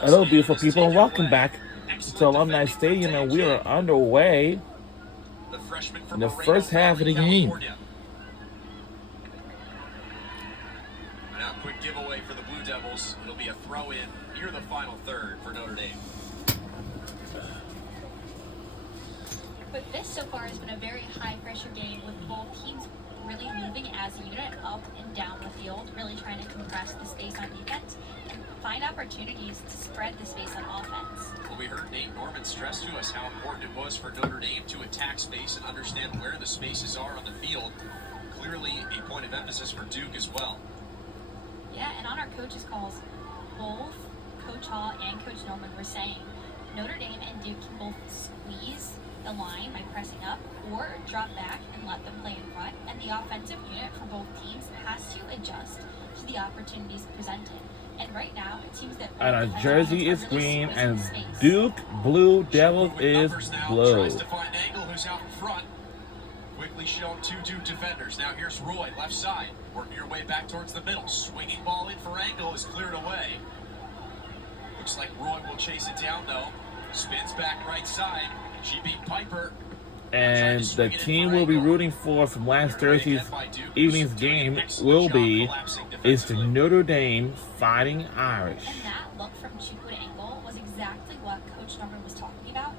Hello, beautiful people, and welcome back to Alumni Stadium, and we are underway in the first half of the game. Now, quick giveaway for the Blue Devils. It'll be a throw-in near the final third for Notre Dame. But this so far has been a very high-pressure game with both teams really moving as a unit up and down the field, really trying to compress the space on defense and find opportunities to spread the space on offense. Well, we heard Nate Norman stress to us how important it was for Notre Dame to attack space and understand where the spaces are on the field. Clearly a point of emphasis for Duke as well. Yeah, and on our coaches' calls, both Coach Hall and Coach Norman were saying Notre Dame and Duke can both squeeze the line by pressing up or drop back and let them play in front, and the offensive unit for both teams has to adjust to the opportunities presented. And right now, it seems that And our jersey is green, and Duke Blue Devils is blue. Tries to find Angle, who's out in front. Quickly shown two Duke defenders. Now here's Roy, left side. Working your way back towards the middle. Swinging ball in for Angle is cleared away. Looks like Roy will chase it down, though. Spins back right side. She beat Piper. And the team we'll be rooting for from last Thursday's evening's game is the Notre Dame Fighting Irish. And that look from Chukwude Angle was exactly what Coach Norman was talking about.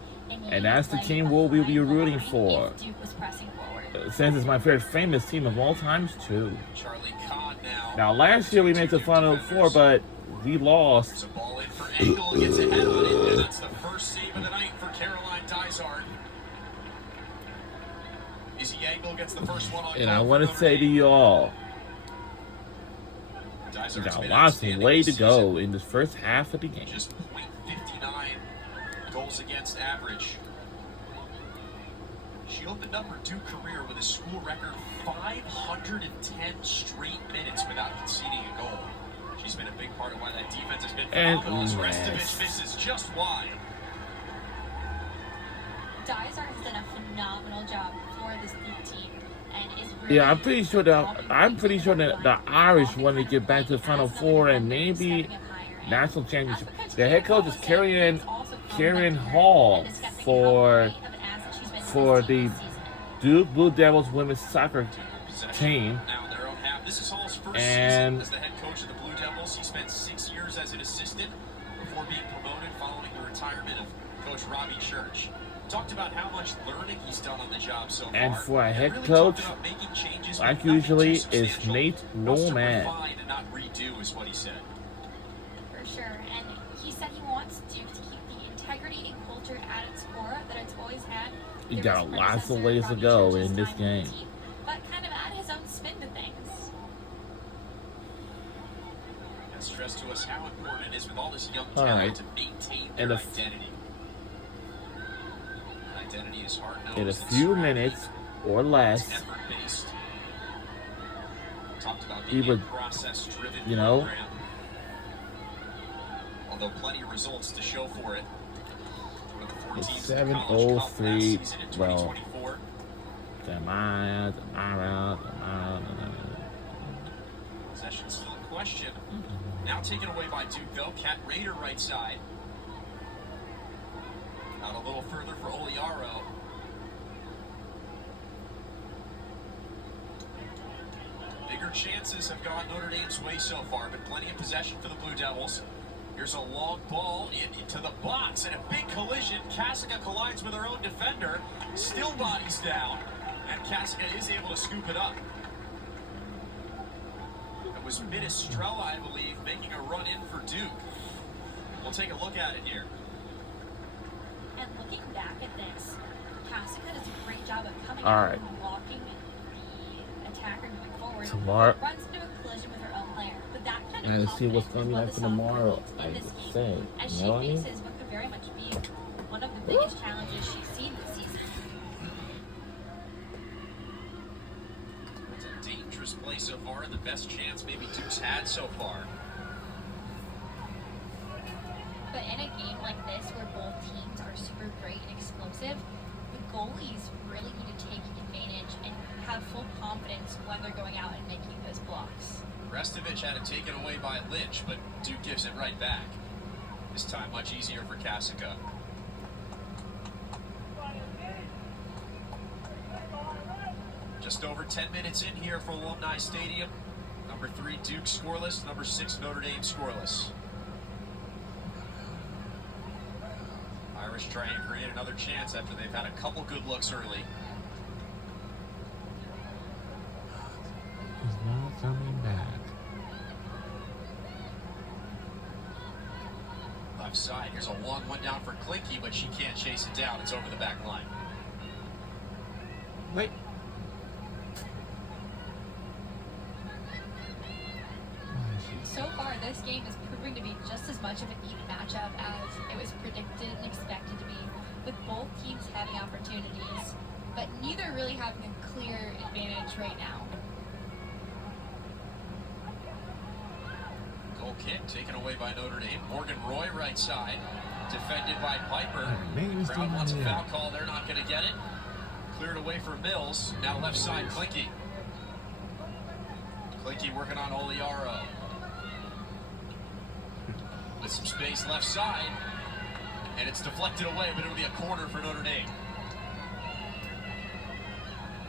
And that's the team we'll be rooting for. Duke was pressing forward. Since it's my favorite famous team of all times, too. Charlie Kahn Now, last year we made the Final Four, but we lost. There's a ball in for Angle, gets ahead of it, and that's the first save of the night for Caroline Dysart. Izzy Angle gets the first one on. And I want to say to you all, we got lots of way to go in this first half of the game. Just .59 goals against average. She opened up her Duke career with a school record 510 straight minutes without conceding a goal. She's been a big part of why that defense has been phenomenal. As Restovich misses just wide. Dysart has done a phenomenal job for this Duke team, and is really Yeah, I'm pretty sure that the Irish want to get back to the Final Four and maybe national championship. The head coach is Karen Hall for the Duke Blue Devils women's soccer team. This is Hall's first and season as the head coach of the Blue Devils. He spent 6 years as an assistant before being promoted following the retirement of Coach Robbie Church. Talked about how much learning he's done on the job so far. And for a head coach, like usually, is Nate Norman. And not redo is what he said. For sure, and he said he wants Duke to keep the integrity and culture at its core that it's always had. He got lots of ways to go in this game. But kind of add his own spin to things. And stress to us how important it is with all this young talent to maintain their identity. Identity is hard-nosed. In a few minutes or less, effort-based. Talked about he would, process-driven you know, program. Although plenty of results to show for it. it's 7:03. Well, possession still in question. Now taken away by Duke, though. Kat Rader right side. Out a little further for Oliaro. Bigger chances have gone Notre Dame's way so far, but plenty of possession for the Blue Devils. Here's a long ball into the box, and a big collision. Kasica collides with her own defender. Still bodies down, and Kasica is able to scoop it up. It was Minestrella, I believe, making a run in for Duke. We'll take a look at it here. And looking back at this, Kasica does a great job of coming out and blocking the attacker moving forward. Tomorrow, runs into a collision with her own player, but that kind of and see what's going to happen tomorrow. I say, as she faces what could very much be one of the biggest challenges she's seen this season. It's a dangerous play so far, and the best chance maybe Duke's had so far. But in a game like this, where both teams are super great and explosive, the goalies really need to take advantage and have full confidence when they're going out and making those blocks. Restovich had it taken away by Lynch, but Duke gives it right back. This time much easier for Kasica. Just over 10 minutes in here for Alumni Stadium. Number 3 Duke scoreless, number 6 Notre Dame scoreless. Irish trying to create another chance after they've had a couple good looks early. He's not coming back. Left side, here's a long one down for Klinke, but she can't chase it down. It's over the back line. Wait. So far, this game is proving to be just as much of an even matchup as it was predicted and expected to be, with both teams having opportunities, but neither really having a clear advantage right now. Goal kick taken away by Notre Dame. Morgan Roy right side, defended by Piper. Brown wants a foul call. They're not going to get it. Cleared away for Mills. Now left side, Klinke. Klinke working on Oliaro. With some space left side. And it's deflected away, but it'll be a corner for Notre Dame.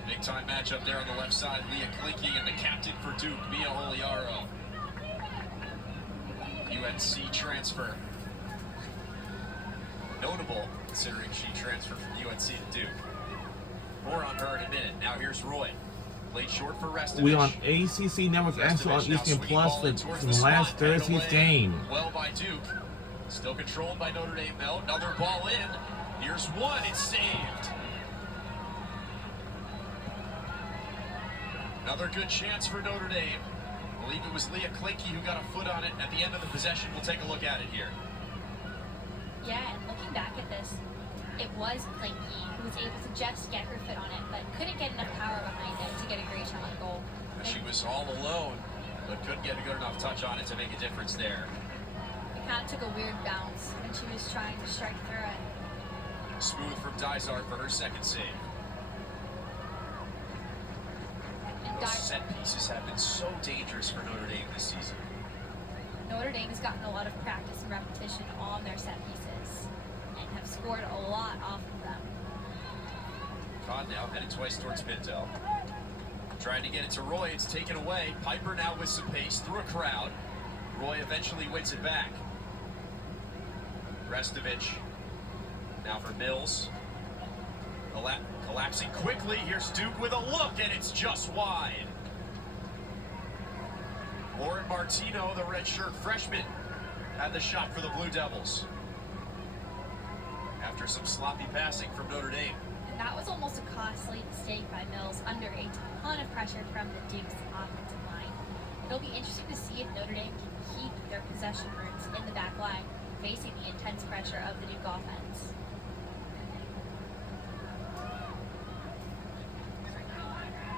Big time matchup there on the left side. Leah Klinke and the captain for Duke, Mia Oliaro. UNC transfer. Notable, considering she transferred from UNC to Duke. More on her in a minute. Now here's Roy. Played short for Restovich. We on ACC Network Extra on ESPN Plus for the last Thursday's game. Well by Duke. Still controlled by Notre Dame though. Another ball in. Here's one. It's saved. Another good chance for Notre Dame. I believe it was Leah Klinke who got a foot on it at the end of the possession. We'll take a look at it here. Yeah, and looking back at this, it was Klinke who was able to just get her foot on it, but couldn't get enough power behind it to get a great shot on goal. She was all alone, but couldn't get a good enough touch on it to make a difference there. It kind of took a weird bounce when she was trying to strike through it. Smooth from Dysart for her second save. Those set pieces have been so dangerous for Notre Dame this season. Notre Dame has gotten a lot of practice and repetition on their set pieces and have scored a lot off of them. Todd now headed twice towards Pinto. Trying to get it to Roy, it's taken away. Piper now with some pace through a crowd. Roy eventually wins it back. Restovich now for Mills. Collapsing quickly. Here's Duke with a look, and it's just wide. Lauren Martino, the redshirt freshman, had the shot for the Blue Devils. After some sloppy passing from Notre Dame. And that was almost a costly mistake by Mills under a ton of pressure from the Duke's offensive line. It'll be interesting to see if Notre Dame can keep their possession roots in the back line, facing the intense pressure of the Duke offense.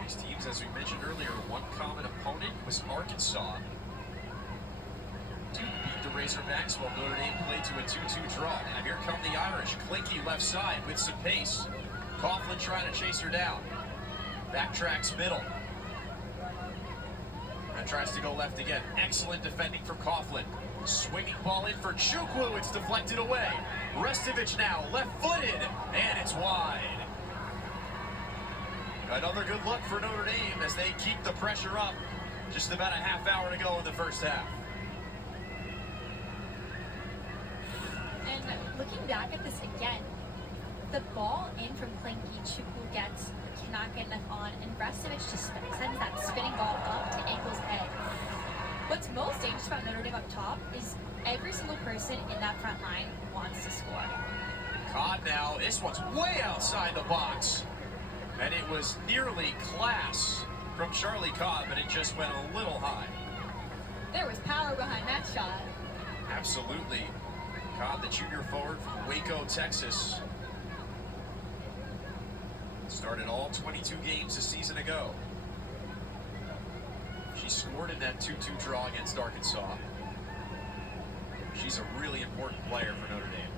These teams, as we mentioned earlier, one common opponent was Arkansas. Duke beat the Razorbacks while Notre Dame played to a 2-2 draw. Now here come the Irish. Klinke left side with some pace. Coughlin trying to chase her down. Backtracks middle. And tries to go left again. Excellent defending from Coughlin. Swinging ball in for Chukwu. It's deflected away. Restovich now left-footed, and it's wide. Another good look for Notre Dame as they keep the pressure up. Just about a half hour to go in the first half. And looking back at this again, the ball in from Klinke, Chukwu gets, cannot get enough on, and Restovich just sends that spinning ball up to Ankle's head. What's most dangerous about Notre Dame up top is every single person in that front line wants to score. Codd now, this one's way outside the box. And it was nearly class from Charlie Codd, but it just went a little high. There was power behind that shot. Absolutely. Codd, the junior forward from Waco, Texas. Started all 22 games a season ago. She scored in that 2-2 draw against Arkansas. She's a really important player for Notre Dame.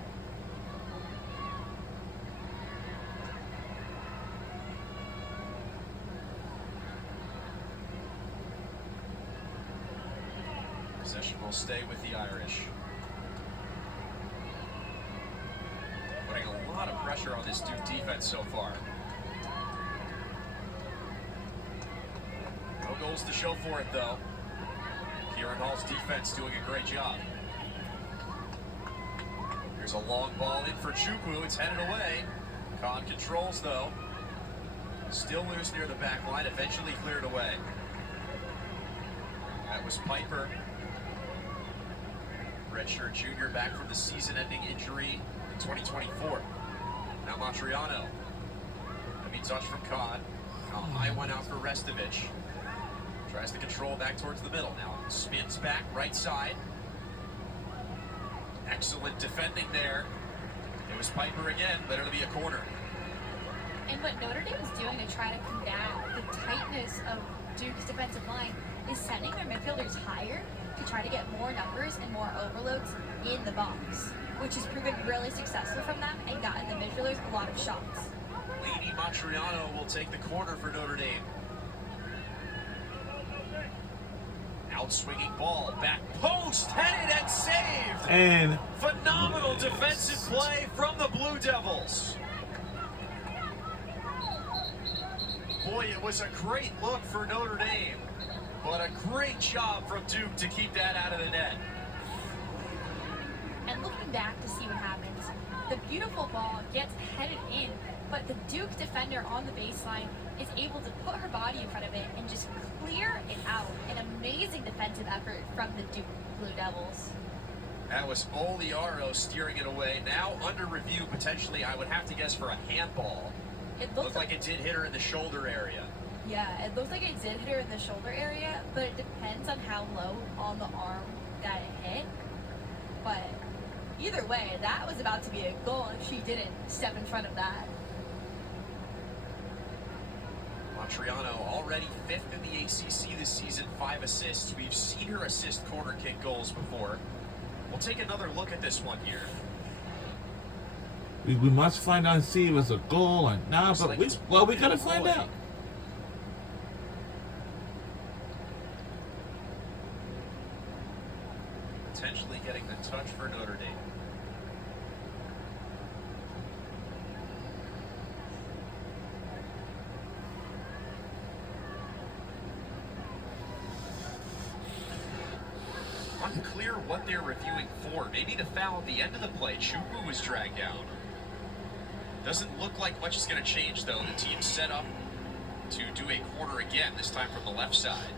will stay with the Irish. Putting a lot of pressure on this Duke defense so far. No goals to show for it, though. Kieran Hall's defense doing a great job. Here's a long ball in for Chukwu. It's headed away. Con controls, though. Still loose near the back line. Eventually cleared away. That was Piper. Redshirt junior back from the season-ending injury in 2024. Now Matriano. Heavy touch from Con. Now high one out for Restovich. Tries to control back towards the middle. Now spins back right side. Excellent defending there. It was Piper again, but it'll be a corner. And what Notre Dame is doing to try to combat the tightness of Duke's defensive line is sending their midfielders higher to try to get more numbers and more overloads in the box, which has proven really successful from them and gotten the midfielders a lot of shots. Lady Matriano will take the corner for Notre Dame. Outswinging ball, back post, headed and saved! And Phenomenal defensive play from the Blue Devils. Boy, it was a great look for Notre Dame, but a great job from Duke to keep that out of the net. And looking back to see what happens, the beautiful ball gets headed in, but the Duke defender on the baseline is able to put her body in front of it and just clear it out. An amazing defensive effort from the Duke Blue Devils. That was Oliaro steering it away. Now under review, potentially, I would have to guess, for a handball. It Looked like it did hit her in the shoulder area. Yeah, it looks like it did hit her in the shoulder area, but it depends on how low on the arm that it hit. But either way, that was about to be a goal if she didn't step in front of that. Matriano already 5th in the ACC this season, 5 assists. We've seen her assist corner kick goals before. We'll take another look at this one here. we must find out and see if it's a goal or not, but we gotta find out. Potentially getting the touch for Notre Dame. Unclear what they're reviewing for. Maybe the foul at the end of the play. Chukwu was dragged down. Doesn't look like much is going to change, though. The team set up to do a corner again, this time from the left side.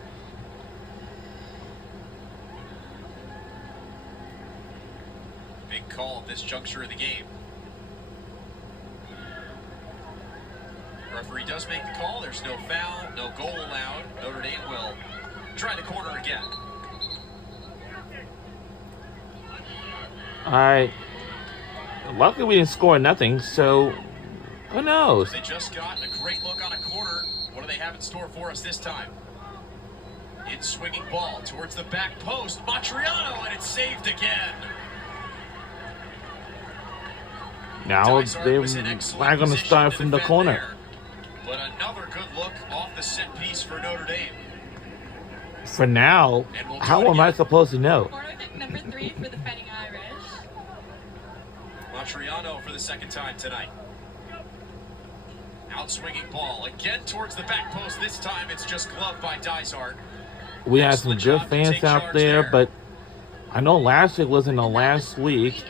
Big call at this juncture of the game. Referee does make the call. There's no foul, no goal allowed. Notre Dame will try the corner again. Luckily we didn't score nothing, so who knows? They just got a great look on a corner. What do they have in store for us this time? In swinging ball towards the back post. Matriano, and it's saved again. Now they're not going to start from the corner. There. But another good look off the set piece for Notre Dame. For now, how am I supposed to know? Corner kick number 3 for the defending Irish. Matriano for the second time tonight. Outswinging ball again towards the back post. This time it's just gloved by Dysart. We had some good fans out there, but I know last week wasn't the last week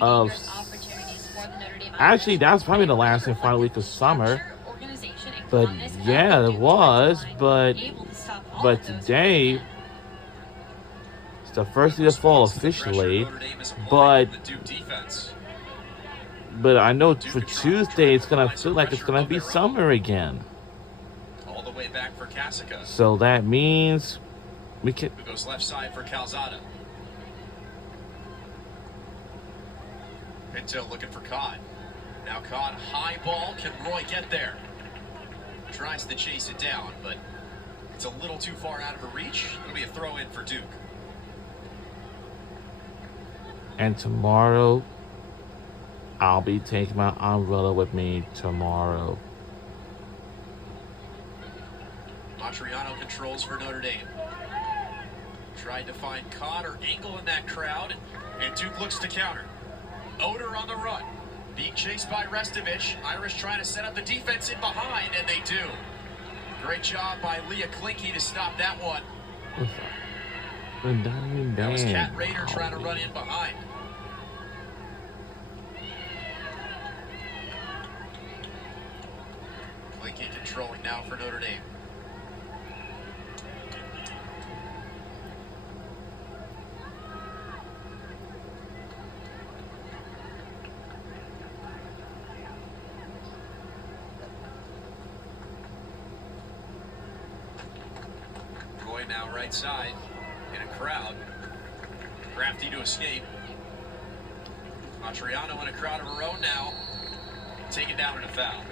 of. Actually, that's probably the last and final week of summer. But yeah, it was. But today, it's the first day of fall officially. But I know for Tuesday it's gonna feel like it's gonna be summer again. All the way back for Cassica. So that means we can. Who goes left side for Calzada. Pinto looking for Cod. Now Cod, high ball. Can Roy get there? Tries to chase it down, but it's a little too far out of her reach. It'll be a throw in for Duke. And tomorrow, I'll be taking my umbrella with me tomorrow. Matriano controls for Notre Dame. Tried to find Codd or Engel in that crowd, and Duke looks to counter. Oder on the run, being chased by Restovich. IRSH trying to set up the defense in behind, and they do. Great job by Leah Klinke to stop that one. What's that? That was Kat Rader trying to run in behind. Klinke controlling now for Notre Dame. Roy now right side in a crowd. Crafty to escape. Matriano in a crowd of her own now. Taken down in a foul.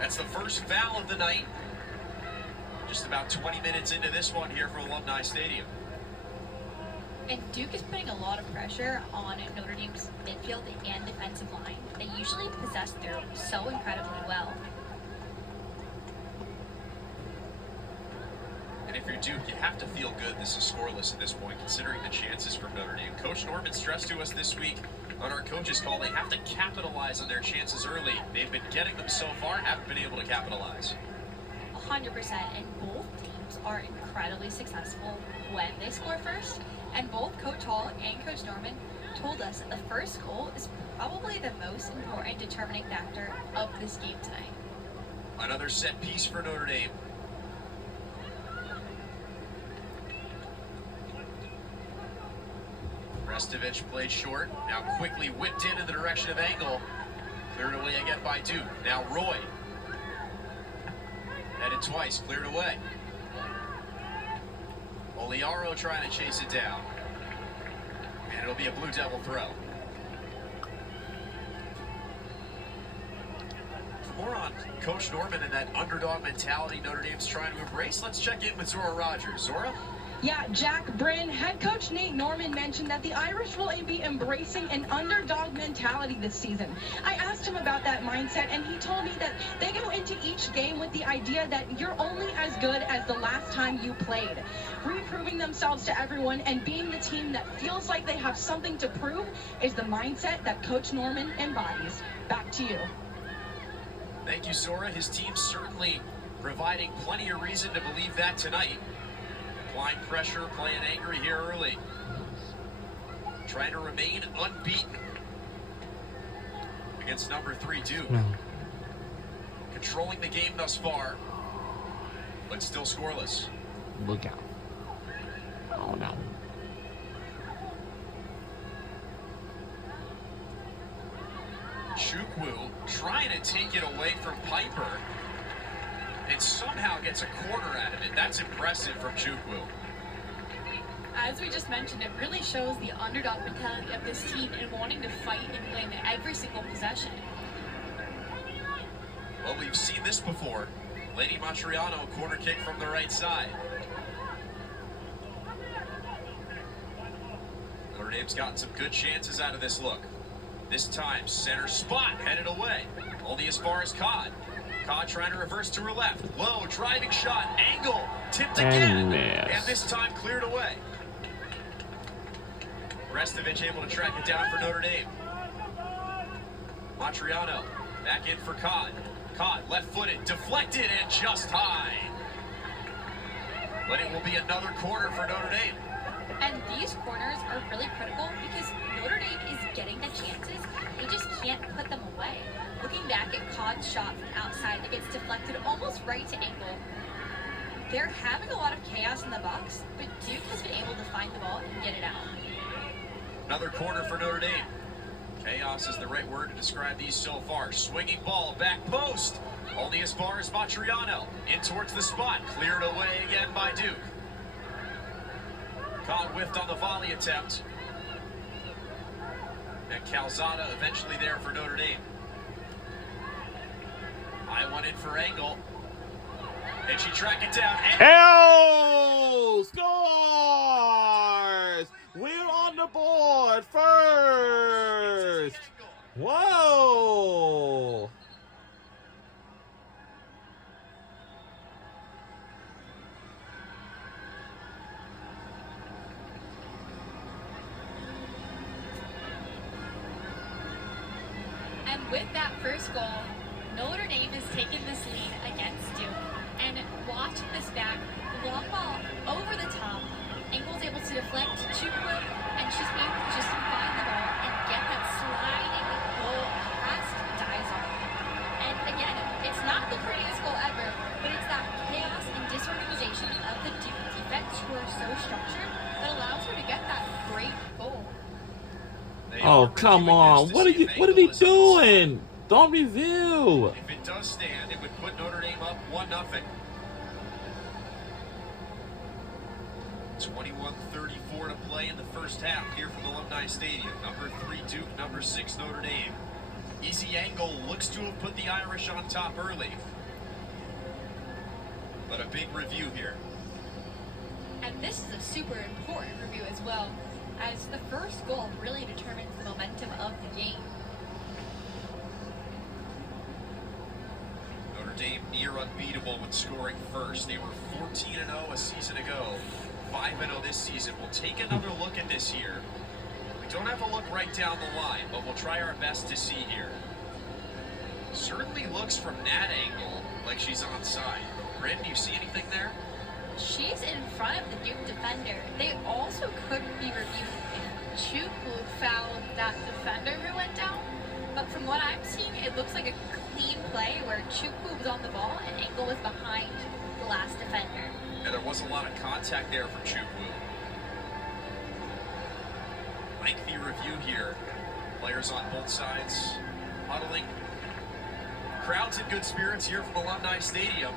That's the first foul of the night. Just about 20 minutes into this one here from Alumni Stadium. And Duke is putting a lot of pressure on Notre Dame's midfield and defensive line. They usually possess through so incredibly well. And if you're Duke, you have to feel good this is scoreless at this point, considering the chances from Notre Dame. Coach Norman stressed to us this week on our coaches call, they have to capitalize on their chances early. They've been getting them so far, haven't been able to capitalize. 100%, and both teams are incredibly successful when they score first. And both Coach Hall and Coach Norman told us that the first goal is probably the most important determining factor of this game tonight. Another set piece for Notre Dame. Restovich played short, now quickly whipped in the direction of Engel. Cleared away again by Duke. Now Roy. Headed twice, cleared away. Oliaro trying to chase it down. And it'll be a Blue Devil throw. For more on Coach Norman and that underdog mentality Notre Dame's trying to embrace, let's check in with Zora Rogers. Zora? Yeah, Jack, Bryn, head coach Nate Norman mentioned that the Irish will be embracing an underdog mentality this season. I asked him about that mindset, and he told me that they go into each game with the idea that you're only as good as the last time you played. Reproving themselves to everyone and being the team that feels like they have something to prove is the mindset that Coach Norman embodies. Back to you. Thank you, Zora. His team certainly providing plenty of reason to believe that tonight. Applying pressure, playing angry here early. Trying to remain unbeaten against number 3 Duke. No. Controlling the game thus far, but still scoreless. Look out. Oh no. Chukwu trying to take it away from Piper and somehow gets a corner out of it. That's impressive from Chukwu. As we just mentioned, it really shows the underdog mentality of this team and wanting to fight and win every single possession. Well, we've seen this before. Lady Matriano, corner kick from the right side. Notre Dame's gotten some good chances out of this look. This time, center spot, headed away. Only as far as Codd. Codd trying to reverse to her left. Low, driving shot, angle, tipped again. And this time cleared away. Restovich able to track it down for Notre Dame. Matriano back in for Codd. Codd left-footed, deflected, and just high. But it will be another corner for Notre Dame. And these corners are really critical because Notre Dame is getting the chances. They just can't put them away. Looking back at Codd's shot from outside that gets deflected almost right to Engel. They're having a lot of chaos in the box, but Duke has been able to find the ball and get it out. Another corner for Notre Dame. Chaos is the right word to describe these so far. Swinging ball, back post. Only as far as Matriano. In towards the spot. Cleared away again by Duke. Codd whiffed on the volley attempt. And Calzada eventually there for Notre Dame. I went in for Engel. And she tracked it down. Hell scores! We're on the board first. Whoa! with that first goal, Notre Dame has taken this lead against Duke. And watching this back, the long ball over the top, Engel's able to deflect to Chukwu, and she's able to just find the ball and get that sliding goal past Dizar. And again, it's not the prettiest goal ever, but it's that chaos and disorganization of the Duke defense who are so structured that allows her to get that great goal. Oh, come on. What are they doing? Don't review. If it does stand, it would put Notre Dame up 1-0. 21:34 to play in the first half here from Alumni Stadium. Number 3 Duke, number 6 Notre Dame. Easy Angle looks to have put the Irish on top early. But a big review here. And this is a super important review as well, as the first goal really determines the momentum of the game. Notre Dame near unbeatable when scoring first. They were 14-0 a season ago. 5-0 this season. We'll take another look at this here. We don't have a look right down the line, but we'll try our best to see here. Certainly looks from that angle like she's onside. Bryn, do you see anything there? She's in front of the Duke defender. They also could be reviewing if Chukwu fouled that defender who went down. But from what I'm seeing, it looks like a clean play where Chukwu was on the ball and Engel was behind the last defender. And there was a lot of contact there from Chukwu. Lengthy review here. Players on both sides huddling. Crowd's in good spirits here from Alumni Stadium.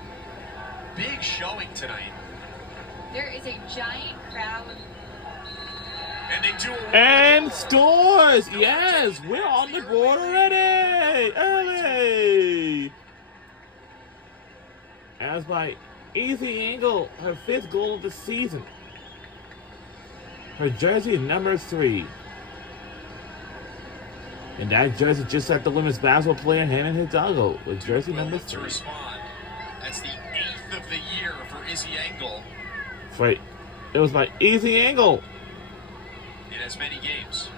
Big showing tonight. There is a giant crowd. And they do it. And scores! Yes, we're on the board already! Early! As by Easy Angle, her 5th goal of the season. Her jersey number 3. And that jersey just like the women's basketball player Hannah Hidalgo with jersey number 3. To respond. That's the 8th of the year for Izzy Angle. Right. It was by Easy Angle. In as many games.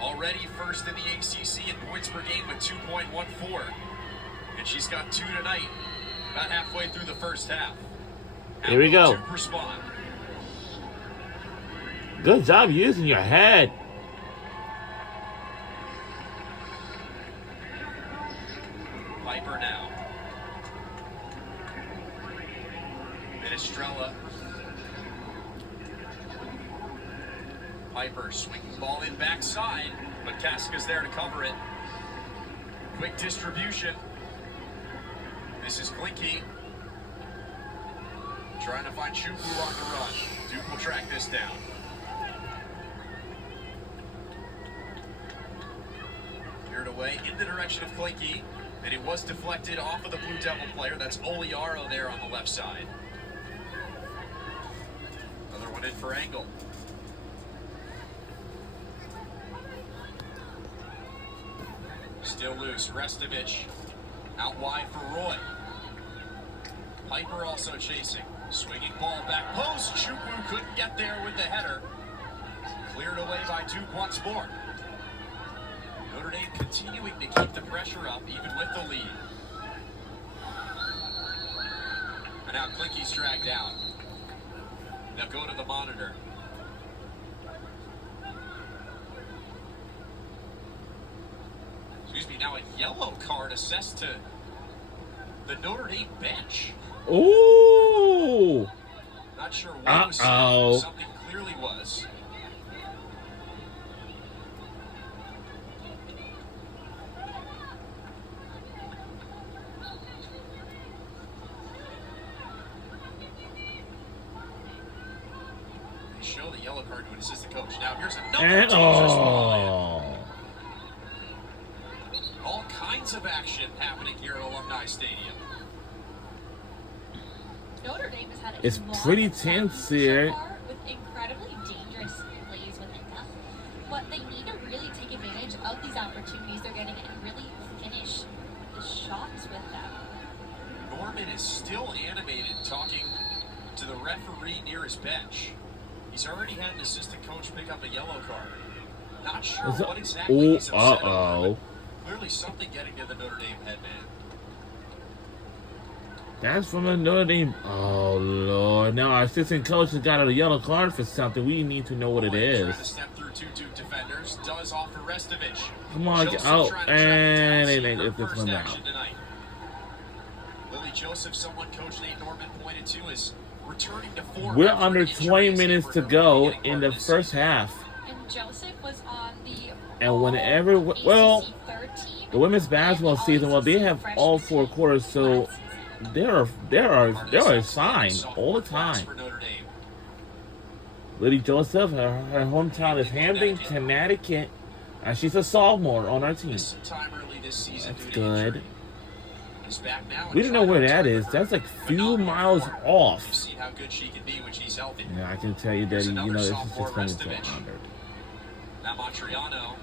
Already first in the ACC in points per game with 2.14. And she's got 2 tonight. About halfway through the first half. Here we go. To respond. Good job using your head. Piper now. Minestrella. Piper swinging ball in backside, but Casca's there to cover it. Quick distribution. This is Klinke. Trying to find Chukwu on the run. Duke will track this down. Cleared away in the direction of Klinke. And it was deflected off of the Blue Devil player. That's Oliaro there on the left side. Another one in for Angle. Still loose. Restovich out wide for Roy. Piper also chasing. Swinging ball back post. Chukwu couldn't get there with the header. Cleared away by Duke once more. Notre Dame continuing to keep the pressure up even with the lead. And now Klinke's dragged out. They'll go to the monitor. Excuse me, now a yellow card assessed to the Notre Dame bench. Ooh! Not sure what was said. Something clearly was. They show the yellow card to an assistant coach. Now here's another dangerous ball in. All kinds of action happening here at Alumni Stadium. Notre Dame has had a It's long pretty time tense so here. far with incredibly dangerous plays within them. But they need to really take advantage of these opportunities they're getting and really finish the shots with them. Norman is still animated talking to the referee near his bench. He's already had an assistant coach pick up a yellow card. Not sure what exactly he's upset over. Clearly something getting to the Notre Dame head man. That's from a Notre Dame. Oh, Lord. Now our assistant coach has got a yellow card for something. We need to know what it Trying is. to step through two Duke defenders. Does offer Restovich. Come on, get out. And they get this one out. Lily Joseph, someone Coach Nate Norman pointed to, is returning to form. We're under 20 minutes to go in the first half. And Joseph was on the And whenever, well, the women's basketball season, well, they have all 4 quarters, so there are signs all the time. Lily Joseph, her hometown is Hamden, Connecticut, and she's a sophomore on our team. That's good. We don't know where that is. That's like a few miles off. Yeah, I can tell you that, you know, this is just going to be honored. Now Montriano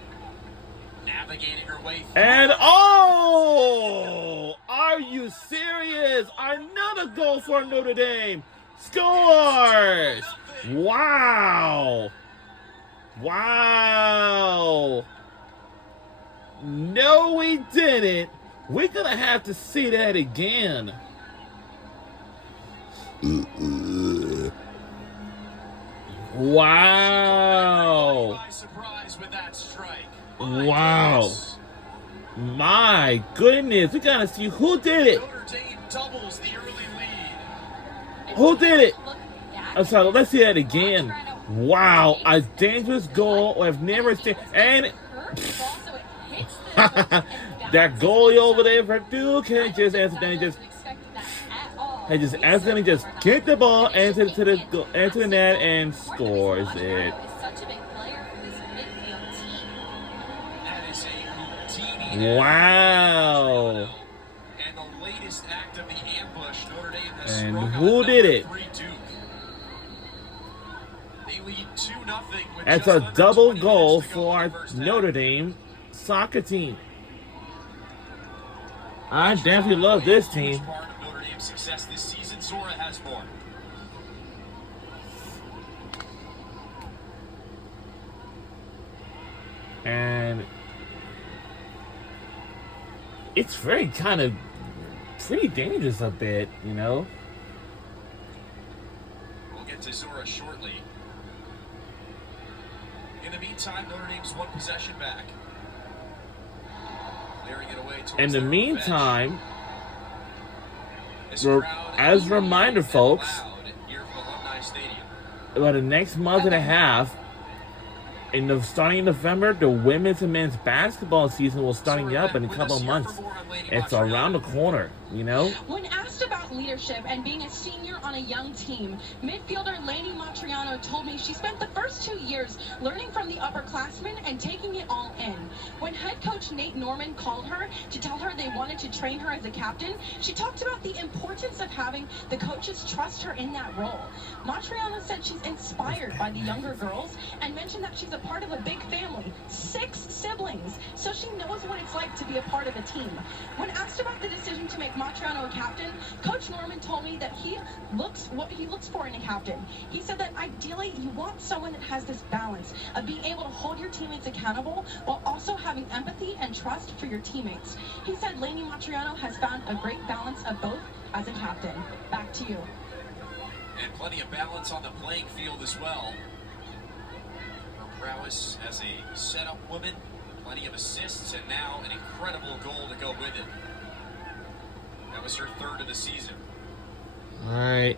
navigating her way through. And oh, are you serious? Another goal for Notre Dame. Scores! Wow! Wow! No, we didn't. We're gonna have to see that again. Wow! Wow! My goodness, we gotta see who did it. Who did it? I'm sorry, let's see that again. Wow, a dangerous goal I've never seen. And that goalie over there for Duke just accidentally just kicked the ball into the net and scores it. Wow. And who did it? That's a double goal for our Notre Dame soccer team. I definitely love this team. And it's very pretty dangerous a bit, you know. We'll get to Zora shortly. In the meantime, Notre Dame's one possession back. Clearing it away towards In the their meantime, bench. as a reminder, folks, Here from Alumni Stadium. about the next month and a half, starting in November, the women's and men's basketball season will starting up in a couple of months. It's around the corner, you know? When asked about leadership and being a senior on a young team, midfielder Lainey Montriano told me she spent the first 2 years learning from the upperclassmen and taking it all in. When head coach Nate Norman called her to tell her they wanted to train her as a captain, she talked about the importance of having the coaches trust her in that role. Montriano said she's inspired by the younger girls and mentioned that she's a part of a big family, 6 siblings, so she knows what it's like to be a part of a team. When asked about the decision to make Montriano a captain, Coach Norman told me that what he looks for in a captain. He said that ideally you want someone that has this balance of being able to hold your teammates accountable while also having empathy and trust for your teammates. He said Lainey Montriano has found a great balance of both as a captain. Back to you. And plenty of balance on the playing field as well. Her prowess as a setup woman, plenty of assists, and now an incredible goal to go with it. That was her 3rd of the season. All right.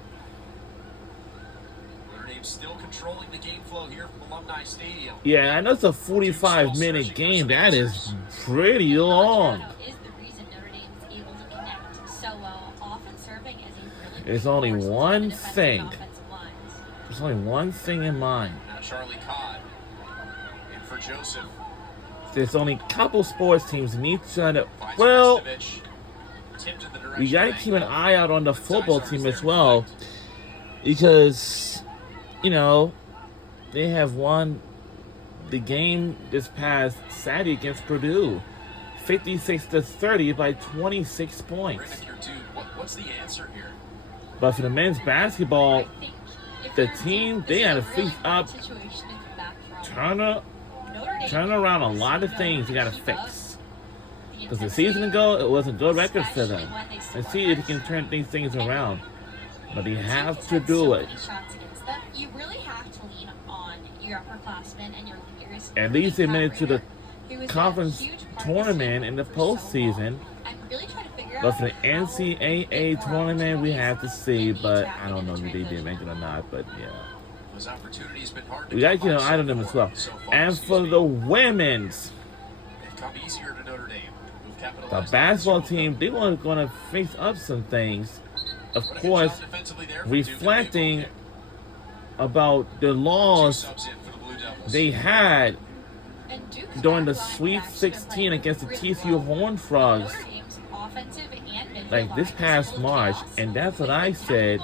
Notre Dame still controlling the game flow here from Alumni Stadium. Yeah, I know it's a 45-minute game. That is pretty long. Is the reason Notre Dame is able to connect so well, often serving as a really There's good only force to one the defensive thing. and offensive lines. There's only one thing in mind. Now Charlie Codd in for Joseph. There's only a couple sports teams need to. Finds Well, Restovich. Tipped in the we direction gotta of keep an Angle. eye out on the football Sizar's team there as to well, deflect. because you know they have won the game this past Saturday against Purdue, 56-30 by 26 points. Rick, you're due. What's the answer here? But for the men's basketball, I think if the you're a team, this they is had a to really face up, good situation in the back row. turn Notre Dame around a lot of knows things you gotta keep fix. us Because the season ago, it was a good record for them. Let's see if he can turn these things around. But he has to do it. You really have to lean on your upperclassmen and your leaders. At least they made it to the conference tournament in the postseason. But for the NCAA tournament, we have to see. But I don't know if they did make it or not. But yeah. We got to get an eye on them as well. And for the women's, the basketball team, they were going to face up some things. Of course, reflecting about the loss they had during the Sweet 16 against the TCU Horned Frogs, like this past March, and that's what I said.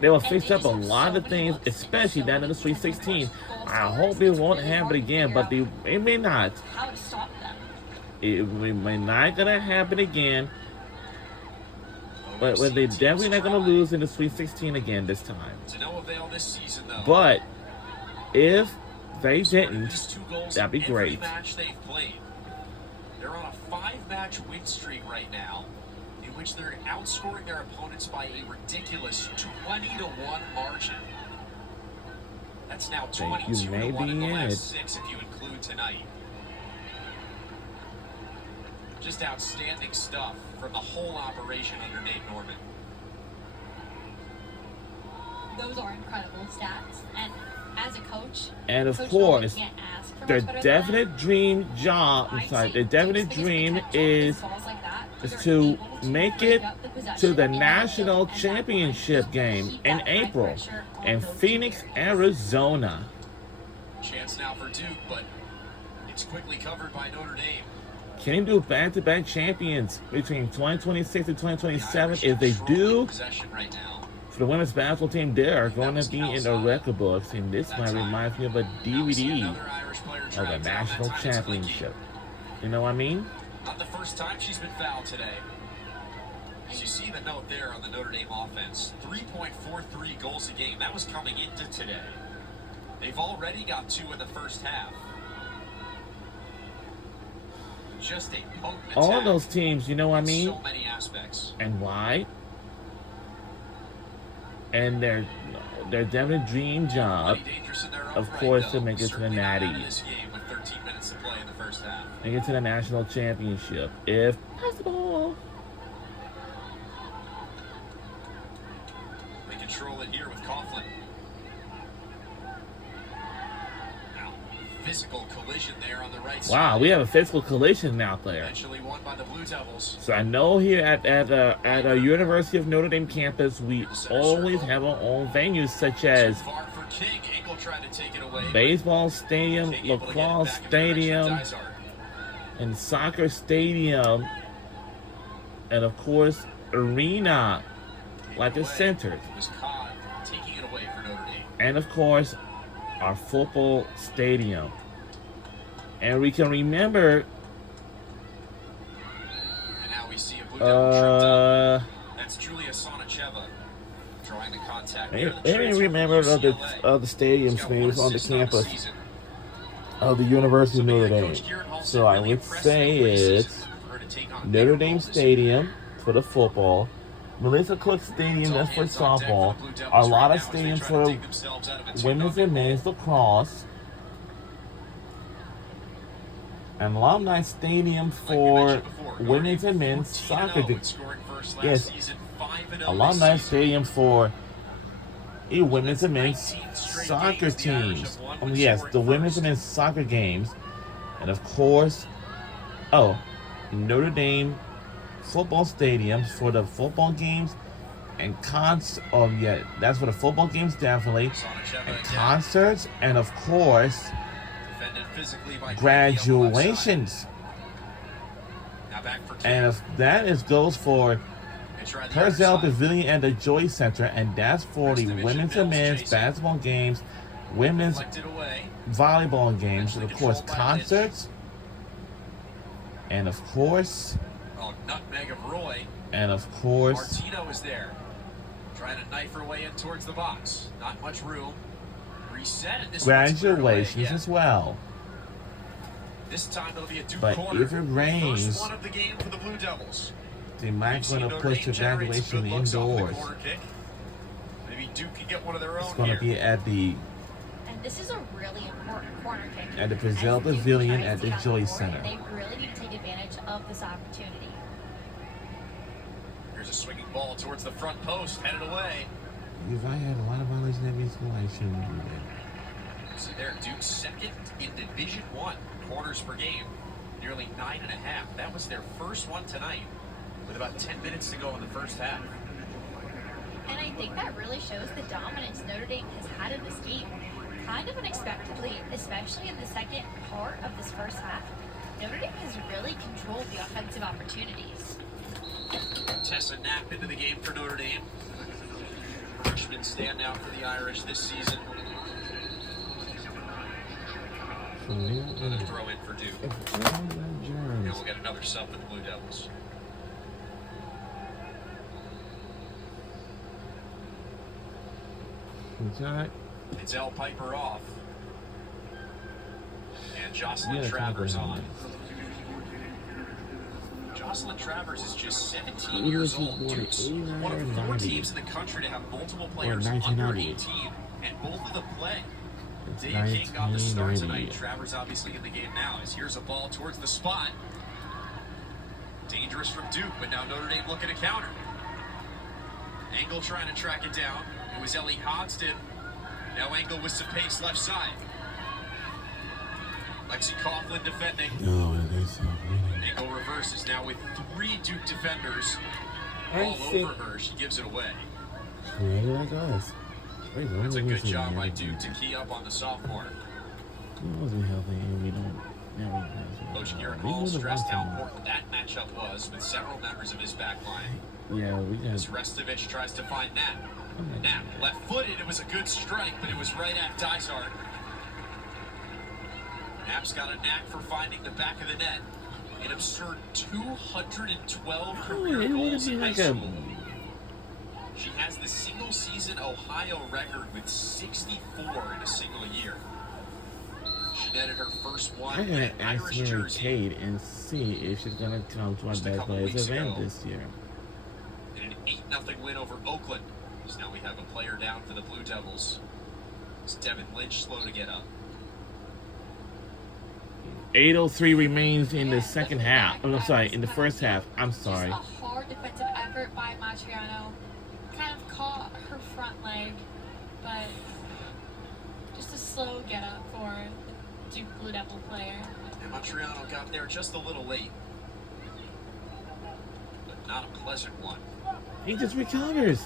They will fix up a lot of things, especially down in the Sweet 16. I hope it won't happen again, but it may not. It may not gonna happen again. But they're definitely not gonna lose in the Sweet 16 again this time. But if they didn't, that'd be great. They're on a 5-match win streak right now, in which they're outscoring their opponents by a ridiculous 20-1 margin. That's now 22-1 in the last 6 if you include tonight. Just outstanding stuff from the whole operation under Nate Norman. Those are incredible stats, and as a coach, and of Coach course, can't ask for their much better than definite that. dream job, their definite dream is to make it to the national championship game in April in Phoenix, Arizona. Chance now for Duke, but it's quickly covered by Notre Dame. Can he do back-to-back champions between 2026 and 2027? If they do, for the women's basketball team, they are going to be in the record books. And this might remind me of a DVD of the national championship. You know what I mean? Not the first time she's been fouled today. As you see the note there on the Notre Dame offense, 3.43 goals a game. That was coming into today. They've already got 2 in the first half. Just a potent attack. All those teams, you know what I mean? So many aspects. And why? And their definite dream job, of course, to make it to the Natty. Make it to the national championship, if possible. They control it here with Coughlin. Now, physical collision there on the right side. Wow, we have a physical collision out there. Eventually won by the Blue Devils. So I know here at a University of Notre Dame campus, we always have our own venues such as baseball stadium, lacrosse stadium, and soccer stadium, and of course arena, like the center, and of course our football stadium. And we can remember that's Julia Sonacheva drawing the contact. let me remember of the stadium's names on the campus of the University of Notre Dame. So I would say it's Notre Dame Stadium for the football, Melissa Cook Stadium, that's for softball, Arlotta Stadium for women's and men's lacrosse, and Alumni Stadium for women's and men's soccer. Yes, Alumni Stadium for women's and men's soccer teams. Yes, the women's and men's soccer games. And of course, Notre Dame football stadiums for the football games and that's for the football games definitely, and concerts, and of course graduations. And if that goes for Herzl Pavilion and the Joy Center, and that's for the women's and men's basketball games, women's volleyball games, and of course concerts, and of course nutmeg of Roy. And of course Martino is there, trying to knife her way in towards the box. Not much room. Reset, and this graduations as well. This time it'll be a Duke But corner. if it rains, First one of the game for the Blue Devils. they might We've seen going to Notre push the Dame generate some graduation good looks off the indoors. corner kick. Maybe Duke can get one of their own It's going here. to be at the And this is a really important corner kick. At the Brazil As Duke Pavilion tries at to the get on Joy board, Center. They really need to take advantage of this opportunity. Here's a swinging ball towards the front post, headed away. If I had a lot of violations every school, I shouldn't do that. See there, Duke's second in Division I corners per game, nearly 9.5. That was their first one tonight, with about 10 minutes to go in the first half. And I think that really shows the dominance Notre Dame has had in this game. Kind of unexpectedly, especially in the second part of this first half, Notre Dame has really controlled the offensive opportunities. Tessa Knapp into the game for Notre Dame. Freshman standout for the Irish this season. Another throw in for Duke. And we'll get another sub for the Blue Devils. It's L. Piper off. And Jocelyn Travers on. Jocelyn Travers is just 17 years old. Duke's one of 4 teams in the country to have multiple players under 18, and both of them play. Dave King got the start tonight. Travers obviously in the game now. As here's a ball towards the spot. Dangerous from Duke, but now Notre Dame looking to counter. Engel trying to track it down. It was Ellie Hodgson. Now Engel with some pace left side. Lexi Coughlin defending. No, it's not really. Engel reverses now with 3 Duke defenders all over her. She gives it away. Really like us. That's a good job by Duke to key up on the sophomore. It wasn't healthy, and we don't. Coach Garrett Hall stressed how important that matchup was with several members of his back line. Yeah, we got. As Restovich tries to find Knapp. Knapp left-footed. It was a good strike, but it was right at Dysart. Knapp's got a knack for finding the back of the net. An absurd 212 career goals in high school. She has the single-season Ohio record with 64 in a single year. She netted her first one I'm gonna with ask Irish Mary jersey. Kate and see if she's gonna come to our Just a Bad couple Players weeks event ago. this year. In an 8-0 win over Oakland. So now we have a player down for the Blue Devils. It's Devin Lynch slow to get up. 8:03 remains in the second half. Oh, I'm sorry, in the first half. I'm sorry. Just a hard defensive effort by Matriano. Kind of caught her front leg, but just a slow get up for the Duke Blue Devil player. And Matriano got there just a little late. But not a pleasant one. He just recovers.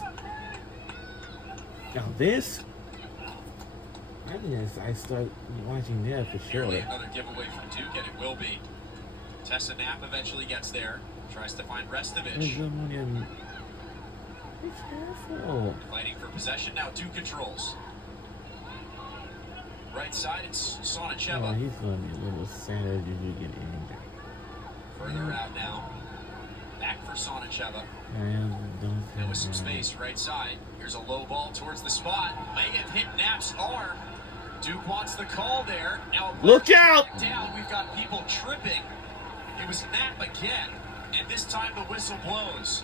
Now this, I start watching that for Nearly sure. another giveaway from Duke, and it will be. Tessa Knapp eventually gets there. Tries to find Restovich. Be careful. Fighting for possession. Now Duke controls. Right side, it's Oh, Sonacheva. he's gonna be a little sad if you get injured. Further out now. Back for Sonacheva. Man, don't There feel was some bad. space right side. Here's a low ball towards the spot. May have hit Knapp's arm. Duke wants the call there. Now Look out! down. We've got people tripping. It was Knapp again, and this time the whistle blows.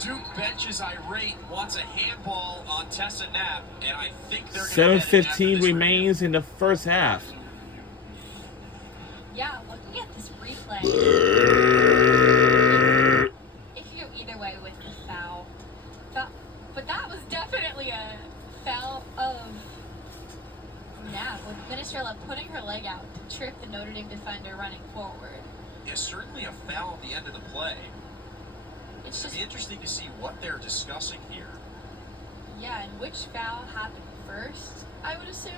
Duke bench is irate, wants a handball on Tessa Knapp, and I think they're going to 7:15 remains in the first half. Yeah, looking at this replay, it could go either way with the foul. But that was definitely a foul of Knapp, with Minestrella putting her leg out to trip the Notre Dame defender running forward. Yeah, certainly a foul at the end of the play. It's It'll just, be interesting to see what they're discussing here. yeah, and which foul happened first, I would assume?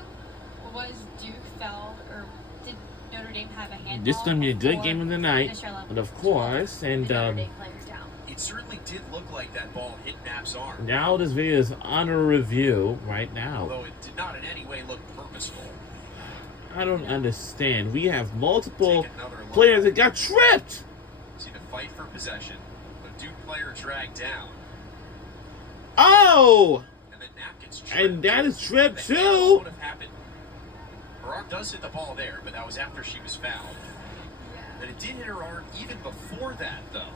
Or was Duke fouled, or did Notre Dame have a handball? This is gonna be a good before game of the night, Minestrella but of course, and the Notre Dame player down? It certainly did look like that ball hit Knapp's arm, now this video is under review right now. although it did not in any way look purposeful. I don't understand. We have multiple Take another look. players that got tripped. See the fight for possession. The Duke player dragged down, Oh, and then Knapp gets tripped. and that is tripped The handball too. would have happened. For our does hit the ball there, but that was after she was fouled. And it did hit her arm even before that, though.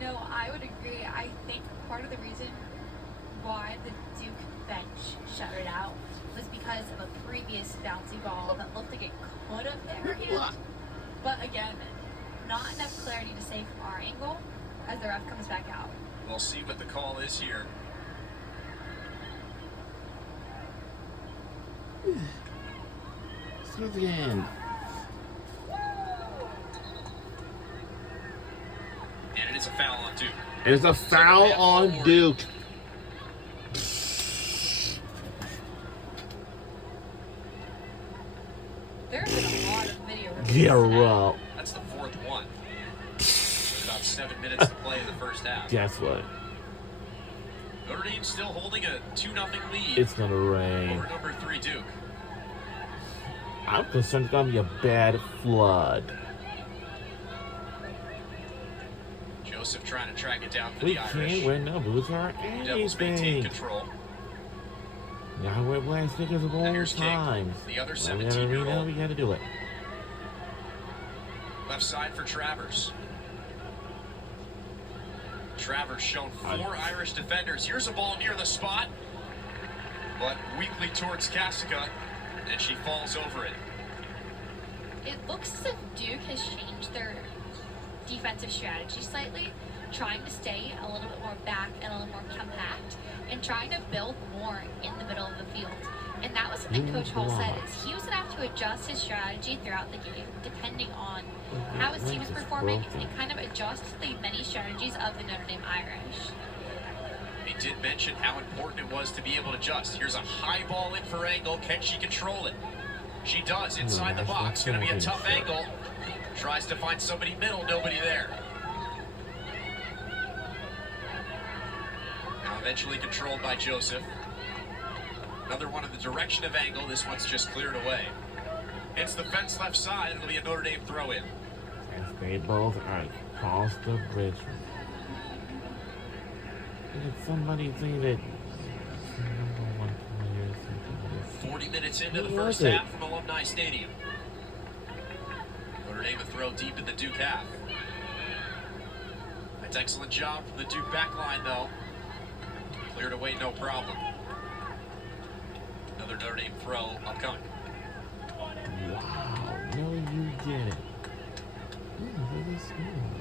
No, I would agree. I think part of the reason why the Duke bench shut it out was because of a previous bouncy ball that looked like it could have hit her hand. But again, not enough clarity to say from our angle as the ref comes back out. We'll see what the call is here. Start again. And it is a foul on Duke. It's a foul on Duke. There's been a lot of video reviews. Yeah, right. That's the fourth one. With about 7 minutes to play in the first half. Guess what? Notre Dame still holding a 2-0 lead It's gonna rain. over number 3 Duke. I'm concerned it's gonna be a bad flood. Joseph trying to track it down for We the can't Irish. win no boozer or Devils maintain anything. control. Now we're playing stickers of Now all here's King, times. the other Well, we 17-year-old. gotta do it. Left side for Travers. Travers shown 4 Irish defenders. Here's a ball near the spot, but weakly towards Kasica, and she falls over it. It looks as if Duke has changed their defensive strategy slightly, trying to stay a little bit more back and a little more compact, and trying to build more in the middle of the field. And that was something Coach Hall said, is he was going to have to adjust his strategy throughout the game, depending on how his team is performing, and kind of adjust the many strategies of the Notre Dame Irish. He did mention how important it was to be able to adjust. Here's a high ball in for Angle. Can she control it? She does inside the box. Going to be a tough angle. Tries to find somebody middle. Nobody there. Now eventually controlled by Joseph. Another one in the direction of Angle. This one's just cleared away. It's the fence left side. It'll be a Notre Dame throw in. As they both are across the bridge. And it's somebody saying that number 1 player. 40 minutes into the Who first was it? half from Alumni Stadium. Notre Dame a throw deep in the Duke half. That's excellent job from the Duke back line, though. Cleared away, no problem. Another Notre Dame throw upcoming. Wow, no, you didn't. Really smooth.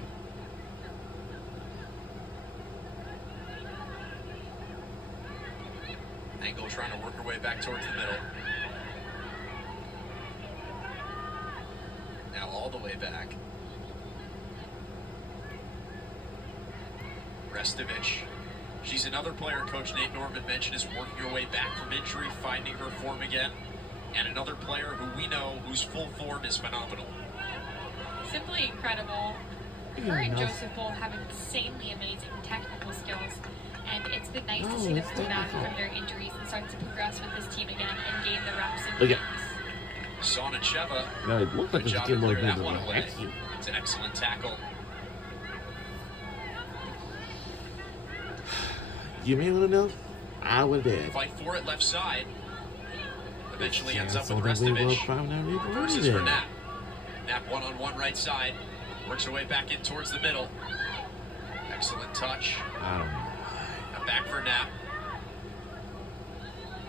Angle trying to work her way back towards the middle. Now all the way back. Restovich. She's another player Coach Nate Norman mentioned is working her way back from injury, finding her form again. And another player who we know whose full form is phenomenal. Simply incredible. Her and Joseph both have insanely amazing technical skills, and it's been nice to see them come back from their injuries and start to progress with this team again and gain the reps and games. Sonacheva. No, it looked like Good it job came to more clear that than one away. actually. It's an excellent tackle. You may want to know, I would have. Fight for it left side. Eventually ends up So with that we will Restovich probably versus it. for Knapp. Knapp one-on-one right side. Works her way back in towards the middle. Excellent touch. I don't know. Now back for Knapp.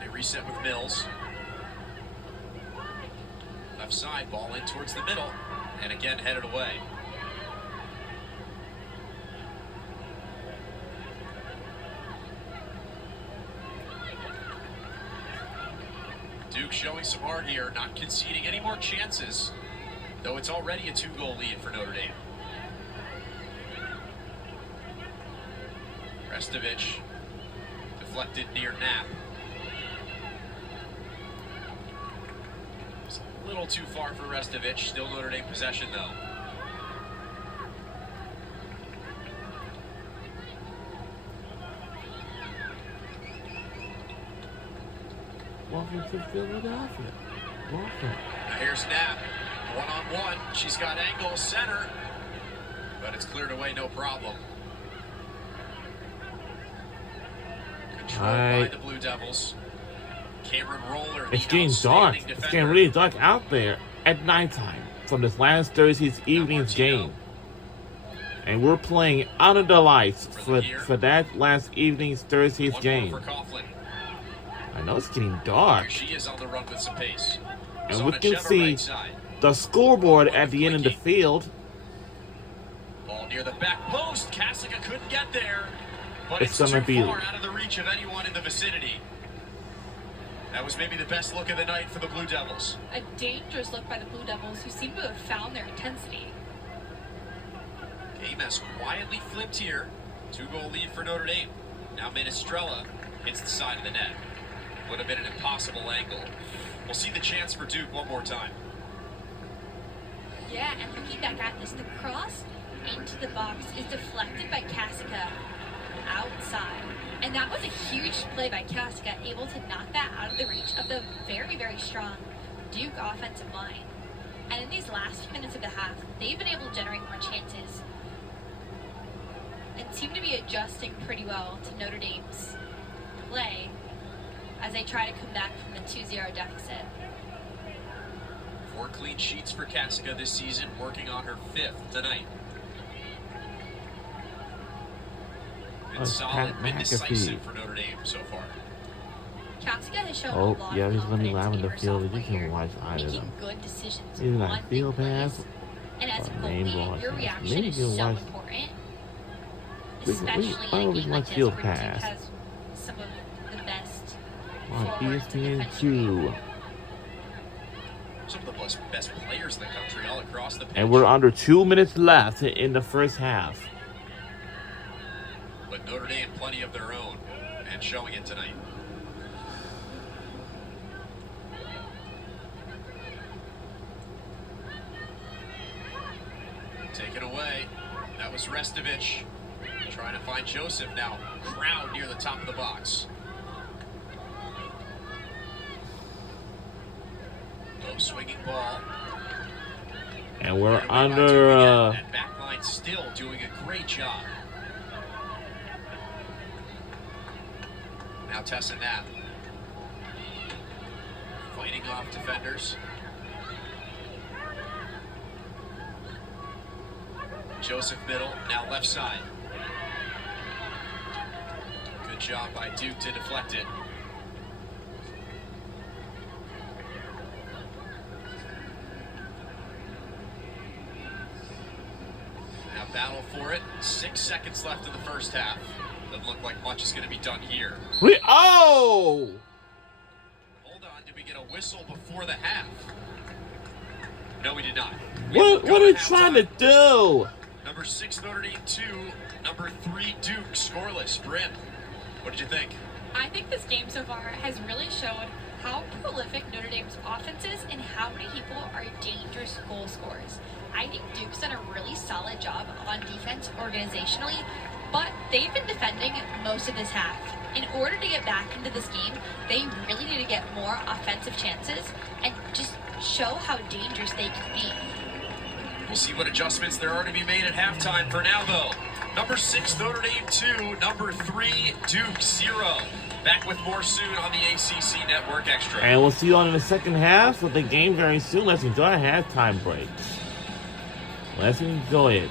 They reset with Mills. Left side, ball in towards the middle. And again headed away. Duke showing some heart here, not conceding any more chances, though it's already a 2-goal lead for Notre Dame. Restovich deflected near Knapp. It's a little too far for Restovich. Still Notre Dame possession, though. Welcome to Philadelphia. Welcome. Now here's Knapp, one-on-one. She's got Angle center, but it's cleared away, no problem. Controlled by the Blue Devils. Cameron Roller, It's the getting dark. outstanding It's defender. getting really dark out there at nighttime from this last Thursday's evening's Martino. game. And we're playing under the lights for that last evening's Thursday's One game. more for Coughlin. I know it's getting Here dark. she is on the run with some pace. And we can Zonacheva see right side. the scoreboard at the end of the field. Ball near the back post. Kasica couldn't get there. But It's it's gonna too be- far out of the reach of anyone in the vicinity. That was maybe the best look of the night for the Blue Devils. A dangerous look by the Blue Devils, who seem to have found their intensity. Game has quietly flipped here. 2-goal lead for Notre Dame. Now Minestrella hits the side of the net. Would have been an impossible angle. We'll see the chance for Duke one more time. Yeah, and looking back at this, the cross into the box is deflected by Kasica outside. And that was a huge play by Kasica, able to knock that out of the reach of the very, very strong Duke offensive line. And in these last few minutes of the half, they've been able to generate more chances and seem to be adjusting pretty well to Notre Dame's play as they try to come back from the 2-0 deficit. 4 clean sheets for Kasica this season, working on her 5th tonight. Been solid, been decisive for Notre Dame so far. Kasica has shown Oh, a lot yeah, of he's letting me confidence live in in the her field. You sophomore can year, watch either of making them. good decisions Either on like big field plays. pass And as a or main goalie, broadcast. your reaction Maybe is you so watch- important, we especially can in a watch game like this field where Duke pass. has some of the best On forwards in the country. ESPN2. Some of the best players in the country all across the pitch. And we're under 2 minutes left in the first half. But Notre Dame plenty of their own and showing it tonight. Taken away. That was Restovich. Trying to find Joseph now. Crowd near the top of the box. Low swinging ball. And we're Right away by under Duke again. That back line still doing a great job. Now Tessa Knapp. Fighting off defenders. Joseph middle, now left side. Good job by Duke to deflect it. Now battle for it. 6 seconds left in the first half. Doesn't look like much is going to be done here. Oh! Hold on, did we get a whistle before the half? No, we did not. What are you trying to do? Number 6 Notre Dame 2, number 3 Duke scoreless. Bryn, what did you think? I think this game so far has really shown how prolific Notre Dame's offense is and how many people are dangerous goal scorers. I think Duke's done a really solid job on defense organizationally, but they've been defending most of this half. In order to get back into this game, they really need to get more offensive chances and just show how dangerous they can be. We'll see what adjustments there are to be made at halftime. For now, though, number 6 Notre Dame 2, number 3 Duke 0. Back with more soon on the ACC Network Extra. And we'll see you on in the second half of the game very soon. Let's enjoy our halftime breaks. Let's enjoy it.